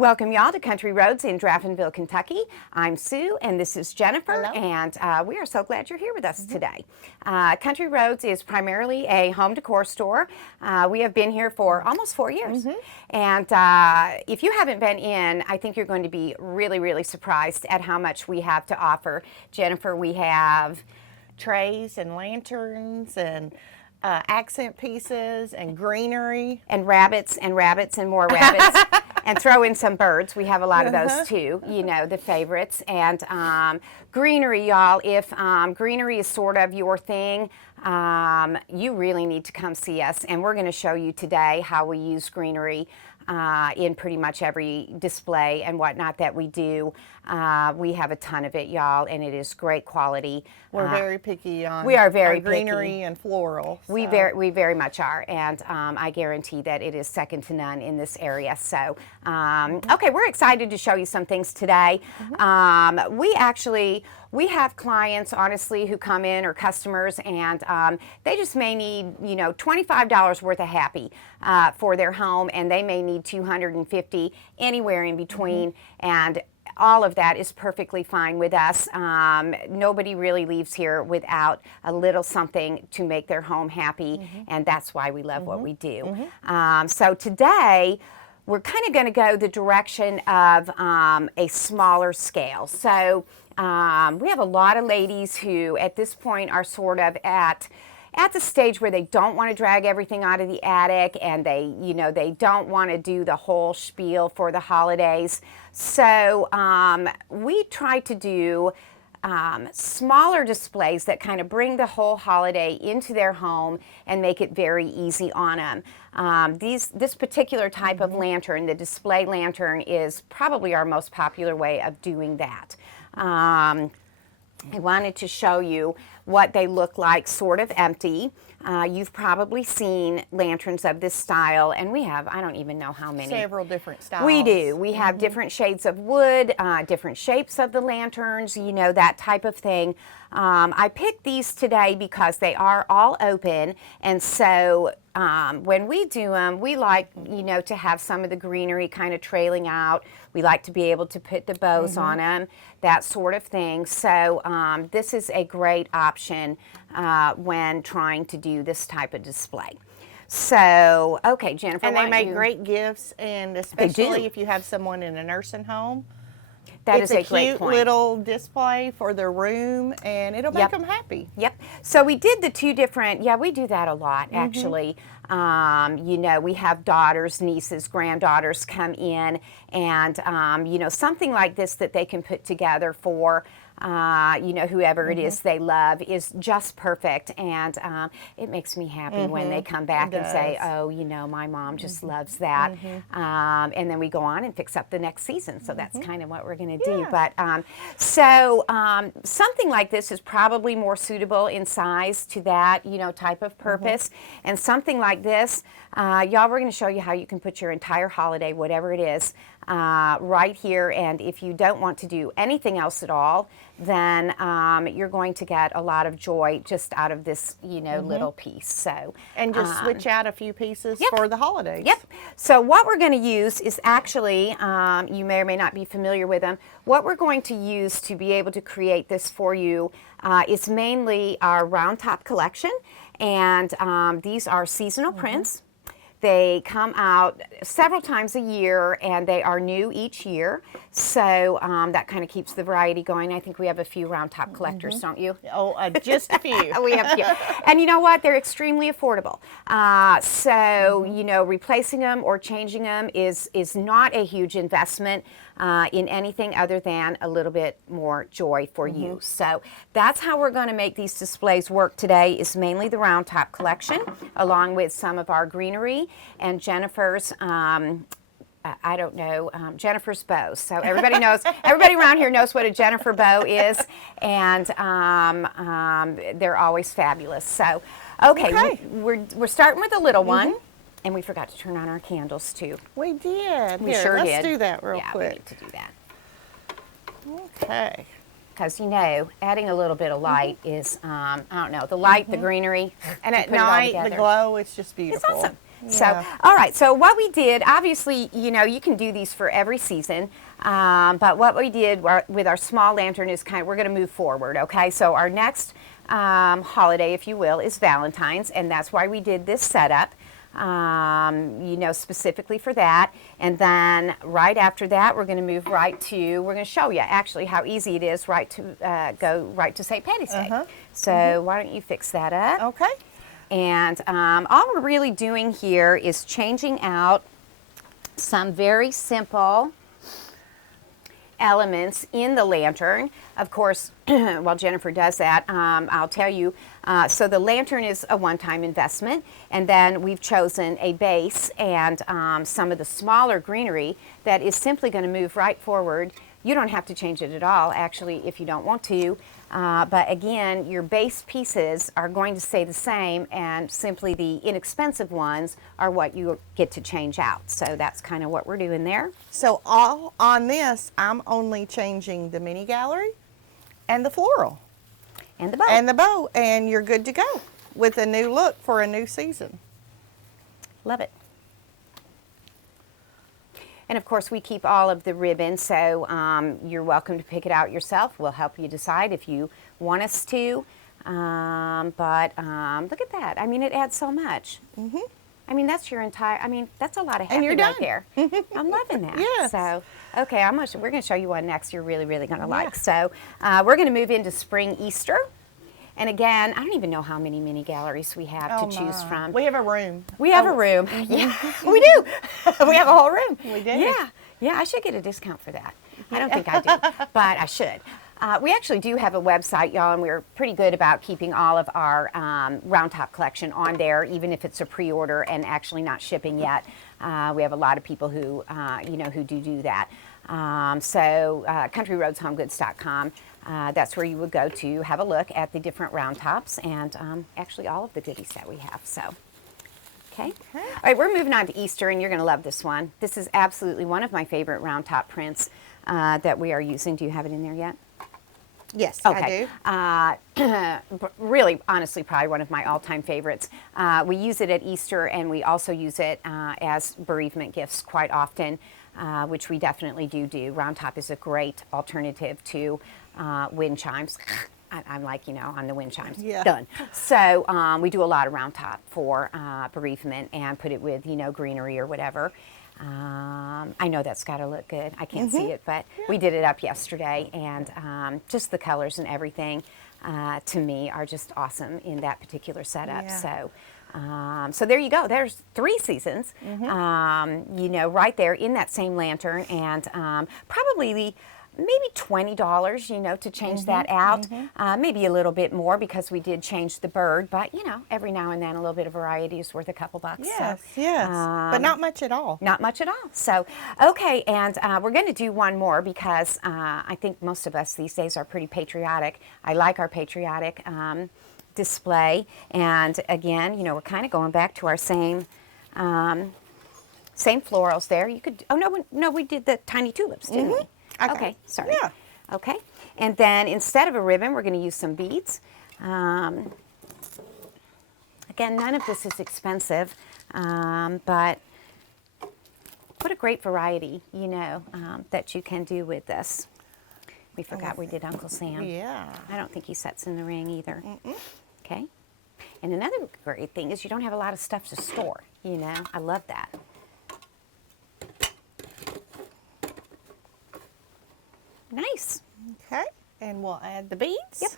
Welcome y'all to Country Roads in Draftonville, Kentucky. I'm Sue and this is Jennifer. Hello. And we are so glad you're here with us today. Country Roads is primarily a home decor store. We have been here for almost 4 years. And if you haven't been in, I think you're going to be really surprised at how much we have to offer. Jennifer, we have trays and lanterns and accent pieces and greenery. and rabbits and more rabbits. And throw in some birds. We have a lot of those too, you know, the favorites. And greenery, y'all. If greenery is sort of your thing, you really need to come see us. And we're going to show you today how we use greenery in pretty much every display and whatnot that we do. We have a ton of it, y'all, and it is great quality. We're very picky on we are very our greenery picky. and floral. We very much are, and I guarantee that it is second to none in this area. So, okay, we're excited to show you some things today. We have clients, honestly, who come in, or customers, and they just may need, you know, $25 worth of happy for their home, and they may need $250, anywhere in between, and all of that is perfectly fine with us. Nobody really leaves here without a little something to make their home happy, and that's why we love what we do. So today, we're kind of going to go the direction of a smaller scale. So we have a lot of ladies who at this point are sort of at the stage where they don't want to drag everything out of the attic, and they don't want to do the whole spiel for the holidays. So we try to do smaller displays that kind of bring the whole holiday into their home and make it very easy on them. This particular type of lantern, the display lantern, is probably our most popular way of doing that. I wanted to show you what they look like sort of empty. You've probably seen lanterns of this style, and we have, I don't even know how many. Several different styles. We do. We have different shades of wood, different shapes of the lanterns, you know, that type of thing. I picked these today because they are all open, and so when we do them, we like, you know, to have some of the greenery kind of trailing out. We like to be able to put the bows on them, that sort of thing. So this is a great option when trying to do this type of display. So, okay, Jennifer. And they make great gifts, and especially if you have someone in a nursing home. That is a great cute point. little display for their room, and it'll make them happy. Yep. So we did the two different, we do that a lot, actually. You know, we have daughters, nieces, granddaughters come in, and, you know, something like this that they can put together for, you know, whoever it is they love is just perfect. And it makes me happy when they come back and say, oh, you know, my mom just loves that. And then we go on and fix up the next season. So that's kind of what we're going to do. But something like this is probably more suitable in size to that, you know, type of purpose. And something like this, y'all, we're going to show you how you can put your entire holiday, whatever it is, right here. And if you don't want to do anything else at all, then you're going to get a lot of joy just out of this, you know, little piece. So, and just switch out a few pieces for the holidays. Yep. So what we're going to use is actually, you may or may not be familiar with them, what we're going to use to be able to create this for you is mainly our round top collection. And these are seasonal prints. They come out several times a year, and they are new each year. So that kind of keeps the variety going. I think we have a few round top collectors, don't you? Oh, just a few. We have a few. And you know what? They're extremely affordable. So, you know, replacing them or changing them is not a huge investment in anything other than a little bit more joy for you. So that's how we're going to make these displays work today, is mainly the round top collection, along with some of our greenery and Jennifer's, I don't know, Jennifer's bows. So everybody knows, everybody around here knows what a Jennifer bow is, and they're always fabulous. So, okay. We're starting with a little one. And we forgot to turn on our candles too. We did. We sure did. Let's do that real quick. Yeah, we need to do that. Okay. Because, you know, adding a little bit of light is, I don't know, the light, the greenery. And at night, the glow, it's just beautiful. It's awesome. So, Yeah. all right, so what we did, obviously, you know, you can do these for every season, but what we did with our small lantern is we're going to move forward, okay? So our next holiday, if you will, is Valentine's, and that's why we did this setup, you know, specifically for that. And then right after that, we're going to move we're going to show you actually how easy it is go right to St. Patty's Day. So why don't you fix that up? Okay. And all we're really doing here is changing out some very simple elements in the lantern. Of course, while Jennifer does that, I'll tell you, so the lantern is a one-time investment, and then we've chosen a base and some of the smaller greenery that is simply going to move right forward. You don't have to change it at all, actually, if you don't want to. But again, your base pieces are going to stay the same, and simply the inexpensive ones are what you get to change out. So that's kind of what we're doing there. So all on this, I'm only changing the mini gallery and the floral. And the bow. And the bow, and you're good to go with a new look for a new season. Love it. And of course, we keep all of the ribbon, so you're welcome to pick it out yourself. We'll help you decide if you want us to. But look at that. I mean, it adds so much. I mean, that's your entire, I mean, that's a lot of happy you're right done. there. I'm loving that. Yes. So, okay, we're going to show you one next you're really, really going to like. So, we're going to move into Spring Easter. And again, I don't even know how many mini galleries we have to choose from. We have a room. We have a room. Yeah, we do. We have a whole room. We do. Yeah. Yeah, I should get a discount for that. I don't think I do, but I should. We actually do have a website, y'all, and we're pretty good about keeping all of our round top collection on there, even if it's a pre-order and actually not shipping yet. We have a lot of people who, you know, who do that. So countryroadsHomeGoods.com. That's where you would go to have a look at the different round tops and actually all of the goodies that we have. So, okay. All right, we're moving on to Easter, and you're going to love this one. This is absolutely one of my favorite round top prints that we are using. Do you have it in there yet? Yes, Okay. I do. Really, honestly, probably one of my all-time favorites. We use it at Easter, and we also use it as bereavement gifts quite often, which we definitely do. Round top is a great alternative to wind chimes. I'm like, you know, on the wind chimes. Yeah. Done. So we do a lot of round top for bereavement and put it with, you know, greenery or whatever. I know that's got to look good. I can't see it, but we did it up yesterday, and just the colors and everything to me are just awesome in that particular setup. Yeah. So, so there you go. There's 3 seasons, you know, right there in that same lantern, and probably maybe $20, you know, to change that out. Maybe a little bit more because we did change the bird, but you know, every now and then a little bit of variety is worth a couple bucks. Yes, so, yes, but not much at all. Not much at all. So, okay, and we're going to do one more because I think most of us these days are pretty patriotic. I like our patriotic display, and again, you know, we're kind of going back to our same florals there. You could, oh no, we did the tiny tulips, didn't we? Okay, sorry. Yeah. Okay, and then instead of a ribbon, we're going to use some beads. Again, none of this is expensive, but what a great variety, you know, that you can do with this. We forgot we did Uncle Sam. Yeah. I don't think he sets in the ring either. Okay, and another great thing is you don't have a lot of stuff to store, you know. I love that. Nice. Okay, and we'll add the beads. Yep.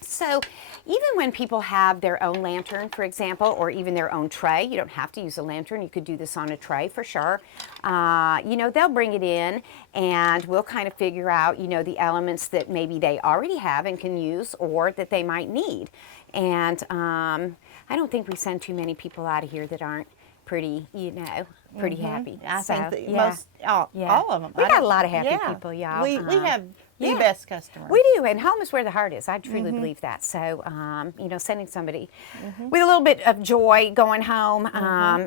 So even when people have their own lantern, for example, or even their own tray, you don't have to use a lantern. You could do this on a tray for sure. You know, they'll bring it in and we'll kind of figure out, you know, the elements that maybe they already have and can use or that they might need. And I don't think we send too many people out of here that aren't pretty, you know, pretty happy. I So, think that yeah. most, all of them. We got a lot of happy people, y'all. We have The best customer. We do, and home is where the heart is. I truly believe that. So, you know, sending somebody with a little bit of joy going home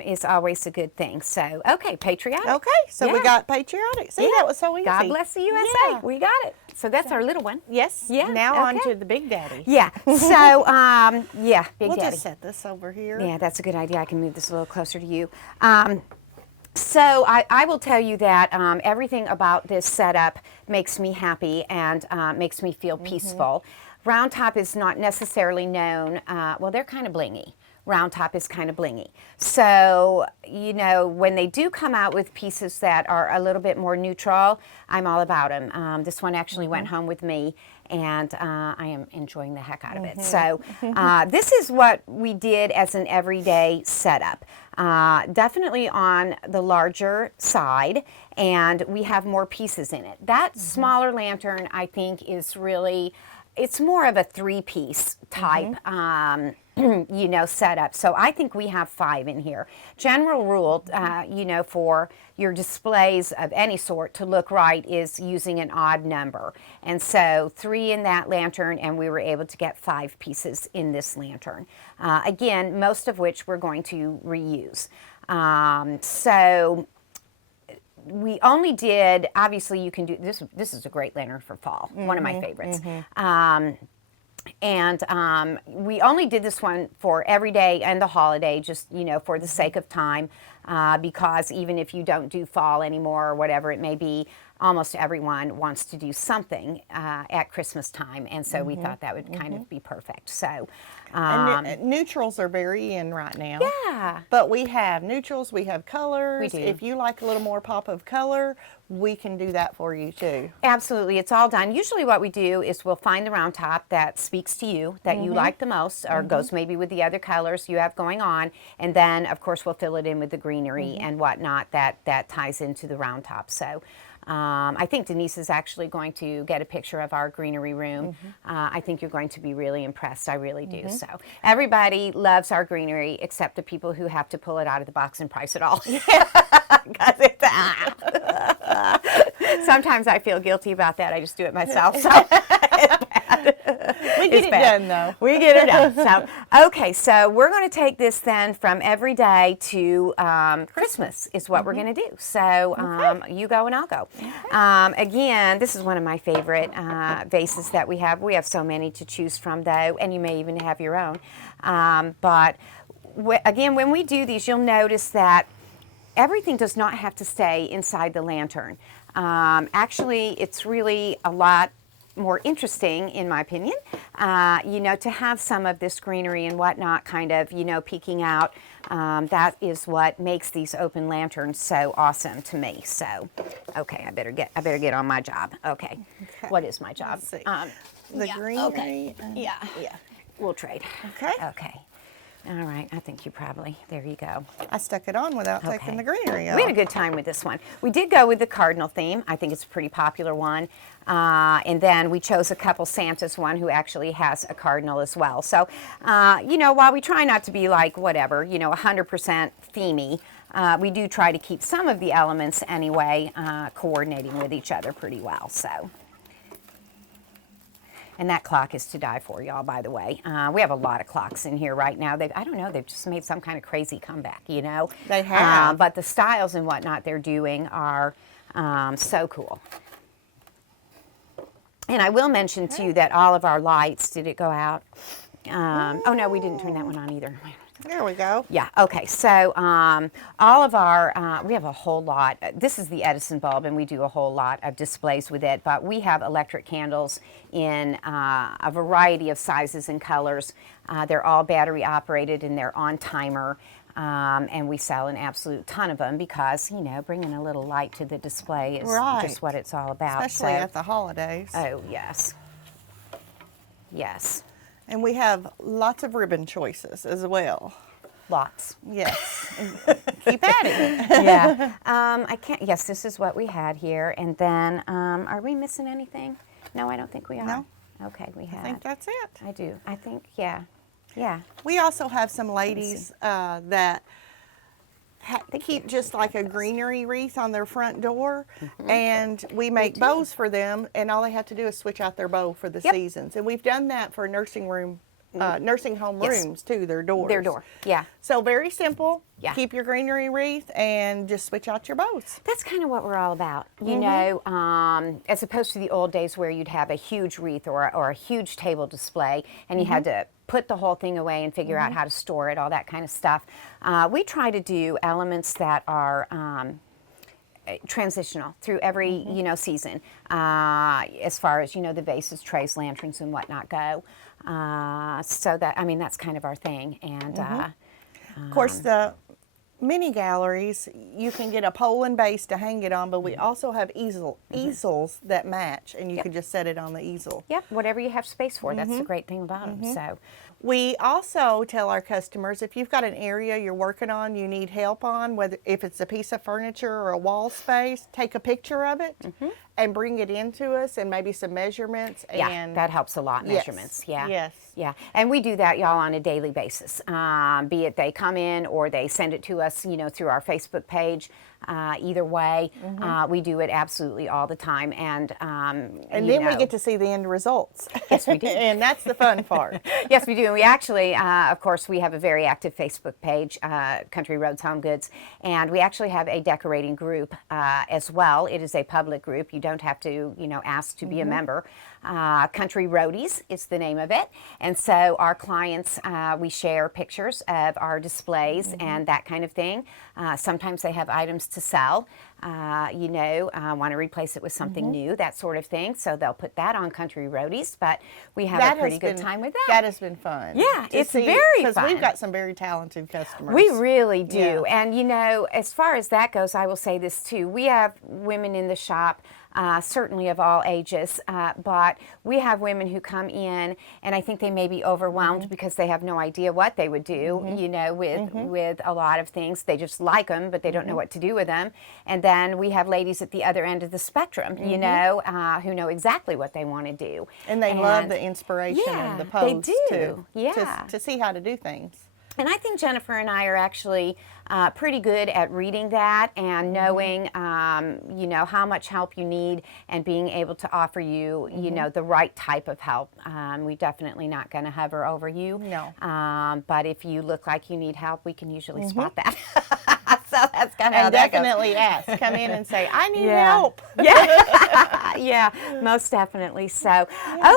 is always a good thing. So, okay, patriotic. Okay, so we got patriotic. See, that was so easy. God bless the USA. Yeah. We got it. So that's our little one. Yes. Yeah, Now on okay. to the Big Daddy. Yeah. So, yeah, Big We'll Daddy. just set this over here. Yeah, that's a good idea. I can move this a little closer to you. So I will tell you that everything about this setup makes me happy and makes me feel peaceful. Round Top is not necessarily known, well, they're kind of blingy. Round Top is kind of blingy. So, you know, when they do come out with pieces that are a little bit more neutral, I'm all about them. This one actually went home with me, and I am enjoying the heck out of it. So this is what we did as an everyday setup. Definitely on the larger side, and we have more pieces in it. That smaller lantern, I think, is really, it's more of a three-piece type you know, setup. So I think we have 5 in here. General rule, you know, for your displays of any sort to look right is using an odd number. And so 3 in that lantern, and we were able to get 5 pieces in this lantern. Again, most of which we're going to reuse. So we only did, obviously you can do, this is a great lantern for fall, one of my favorites. And we only did this one for every day and the holiday, just, you know, for the sake of time, because even if you don't do fall anymore or whatever it may be, almost everyone wants to do something at Christmas time, and so we thought that would kind of be perfect. So, and neutrals are very in right now. Yeah. But we have neutrals, we have colors. We do. If you like a little more pop of color, we can do that for you too. Absolutely, it's all done. Usually what we do is we'll find the Round Top that speaks to you, that you like the most, or goes maybe with the other colors you have going on, and then of course we'll fill it in with the greenery and whatnot that ties into the Round Top. So I think Denise is actually going to get a picture of our greenery room. I think you're going to be really impressed. I really do. So everybody loves our greenery except the people who have to pull it out of the box and price it all. 'Cause it's, sometimes I feel guilty about that. I just do it myself. So We get it done though. we get it done. So, okay, so we're going to take this then from every day to Christmas is what we're going to do. So you go and I'll go. Again, this is one of my favorite vases that we have. We have so many to choose from though, and you may even have your own. But again, when we do these, you'll notice that everything does not have to stay inside the lantern. Actually, it's really a lot more interesting, in my opinion, you know, to have some of this greenery and whatnot kind of, you know, peeking out. That is what makes these open lanterns so awesome to me. So, okay, I better get on my job. Okay, what is my job? Let's see. The greenery. Okay. Yeah. We'll trade. Okay. Okay. All right, I think you probably, there you go. I stuck it on without taking the greenery off. We had a good time with this one. We did go with the cardinal theme. I think it's a pretty popular one. And then we chose a couple Santas, one who actually has a cardinal as well. So, you know, while we try not to be like whatever, you know, 100% themey, we do try to keep some of the elements anyway, coordinating with each other pretty well. So. And that clock is to die for, y'all, by the way. We have a lot of clocks in here right now. I don't know, they've just made some kind of crazy comeback, you know? They have. But the styles and whatnot they're doing are so cool. And I will mention, too, that all of our lights, did it go out? Oh, no, we didn't turn that one on either. There we go. Yeah, okay, so all of our, we have a whole lot, this is the Edison bulb and we do a whole lot of displays with it, but we have electric candles in a variety of sizes and colors. They're all battery operated and they're on timer, and we sell an absolute ton of them because, you know, bringing a little light to the display is just what it's all about. Especially at the holidays. Oh, yes. Yes. And we have lots of ribbon choices as well. Lots. Yes. Keep adding. Yeah. I can't, yes, this is what we had here. And then, are we missing anything? No, I don't think we are. No. Okay, we had. I think that's it. I do. I think, yeah. Yeah. We also have some ladies that keep just like a greenery wreath on their front door, and we make bows for them, and all they have to do is switch out their bow for the seasons. And we've done that for nursing home rooms too, their doors. Their door, yeah. So very simple. Yeah. Keep your greenery wreath and just switch out your bows. That's kind of what we're all about, you know, as opposed to the old days where you'd have a huge wreath or a huge table display, and you had to put the whole thing away and figure out how to store it, all that kind of stuff. We try to do elements that are transitional through every season, as far as the vases, trays, lanterns, and whatnot go. So that, I mean, that's kind of our thing. And Of course, the mini galleries, you can get a pole and base to hang it on, but we also have easels that match, and you can just set it on the easel. Yep, whatever you have space for, that's the great thing about them. So. We also tell our customers, if you've got an area you're working on, you need help on, whether if it's a piece of furniture or a wall space, take a picture of it and bring it into us, and maybe some measurements. Yeah, and that helps a lot, Yes. measurements. Yeah. Yes. Yeah, and we do that, y'all, on a daily basis. Be it they come in or they send it to us, through our Facebook page. Either way, we do it absolutely all the time. And then we get to see the end results. Yes, we do. And that's the fun part. Yes, we do. And we actually, of course, we have a very active Facebook page, Country Roads Home Goods, and we actually have a decorating group as well. It is a public group. You don't have to, ask to be a member. Country Roadies is the name of it. And so our clients, we share pictures of our displays and that kind of thing. Sometimes they have items to sell, want to replace it with something new, that sort of thing. So they'll put that on Country Roadies, but we have a pretty good time with that. That has been fun. Yeah, it's very fun. Because we've got some very talented customers. We really do. Yeah. And, as far as that goes, I will say this too. We have women in the shop, certainly of all ages, but we have women who come in, and I think they may be overwhelmed because they have no idea what they would do, with a lot of things. They just like them, but they don't know what to do with them. And then we have ladies at the other end of the spectrum, who know exactly what they want to do. And they love the inspiration of the posts, too. Yeah. To see how to do things. And I think Jennifer and I are actually pretty good at reading that and knowing, how much help you need and being able to offer you, the right type of help. We're definitely not going to hover over you. No. But if you look like you need help, we can usually spot that. So that's kind of how And that goes. definitely ask. Come in and say, I need help. Yeah, yeah, most definitely. So,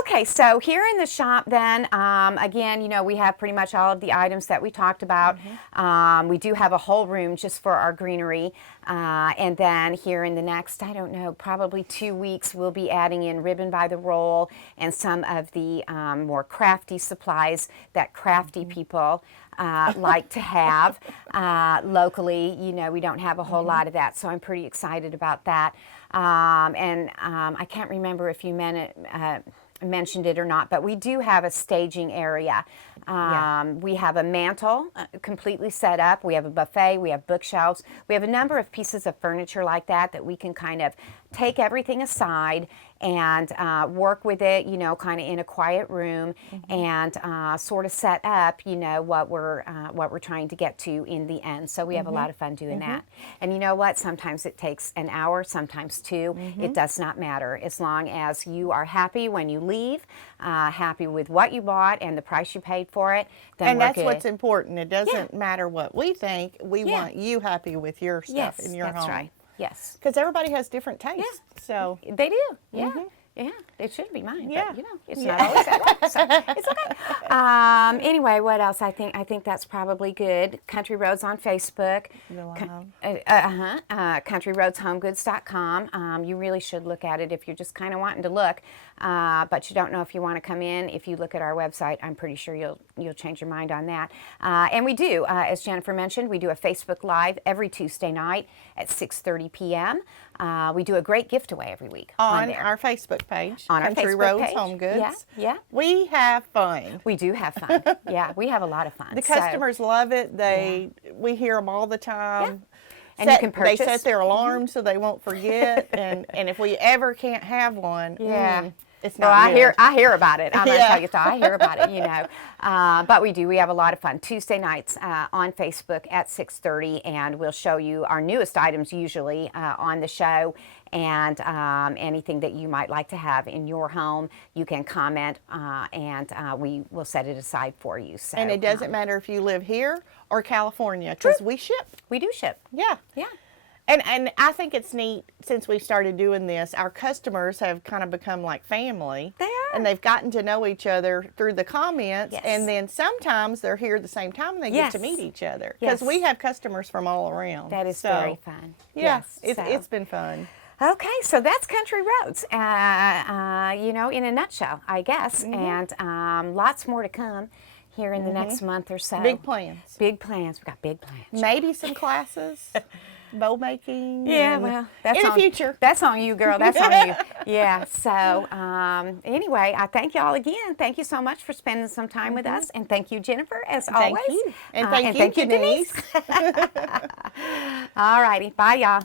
okay, so here in the shop then, again, we have pretty much all of the items that we talked about. We do have a whole room just for our greenery. And then here in the next, I don't know, probably 2 weeks, we'll be adding in ribbon by the roll and some of the more crafty supplies that crafty people like to have. Locally, we don't have a whole lot of that, so I'm pretty excited about that. And I can't remember if you mentioned it or not, but we do have a staging area. We have a mantle completely set up. We have a buffet. We have bookshelves. We have a number of pieces of furniture like that we can kind of take everything aside and work with it, kind of in a quiet room and sort of set up, what we're trying to get to in the end. So we have a lot of fun doing that. And you know what? Sometimes it takes an hour, sometimes 2. It does not matter as long as you are happy when you leave, happy with what you bought and the price you paid for it. Then And we're that's good. what's important. It doesn't matter what we think. We want you happy with your stuff in your home. That's right. Yes. Because everybody has different tastes. So They do. Yeah. Yeah. It should be mine. Yeah. But, it's not always that way. So it's okay. Anyway, what else? I think that's probably good. Country Roads on Facebook. CountryRoadsHomeGoods.com. You really should look at it if you're just kind of wanting to look, but you don't know if you want to come in. If you look at our website, I'm pretty sure you'll change your mind on that. And we do, as Jennifer mentioned, we do a Facebook Live every Tuesday night at 6:30 p.m. We do a great gift away every week on there. our Facebook page, On our Country Facebook Roads page. Home Goods. Yeah. We have fun. We do have fun. Yeah, we have a lot of fun. The So- customers love it. We hear them all the time. And you can They purchase. set their alarms so they won't forget. and if we ever can't have one, It's No, not good. I hear about it. I'm going to Yeah. tell you, so I hear about it, you know. But we do. We have a lot of fun. Tuesday nights on Facebook at 6:30, and we'll show you our newest items usually on the show. And anything that you might like to have in your home, you can comment, and we will set it aside for you. So, And it doesn't matter if you live here or California, because we ship. we do ship. Yeah. Yeah. And I think it's neat, since we started doing this, our customers have kind of become like family. They are. And they've gotten to know each other through the comments. Yes. And then sometimes they're here at the same time and they get to Yes. meet each other. Because Yes. we have customers from all around. That is So, very fun. Yeah, Yes. So- it's been fun. Okay, so that's Country Roads, you know, in a nutshell, I guess. Mm-hmm. And lots more to come here in the next month or so. Big plans. Big plans. We've got big plans. Maybe some classes, bow making. Yeah, and- well, that's in the on, future. That's on you, girl. That's on you. Yeah. So anyway, I thank y'all again. Thank you so much for spending some time with us, and thank you, Jennifer, as Thank always. you. And thank you, Denise. All righty. Bye, y'all.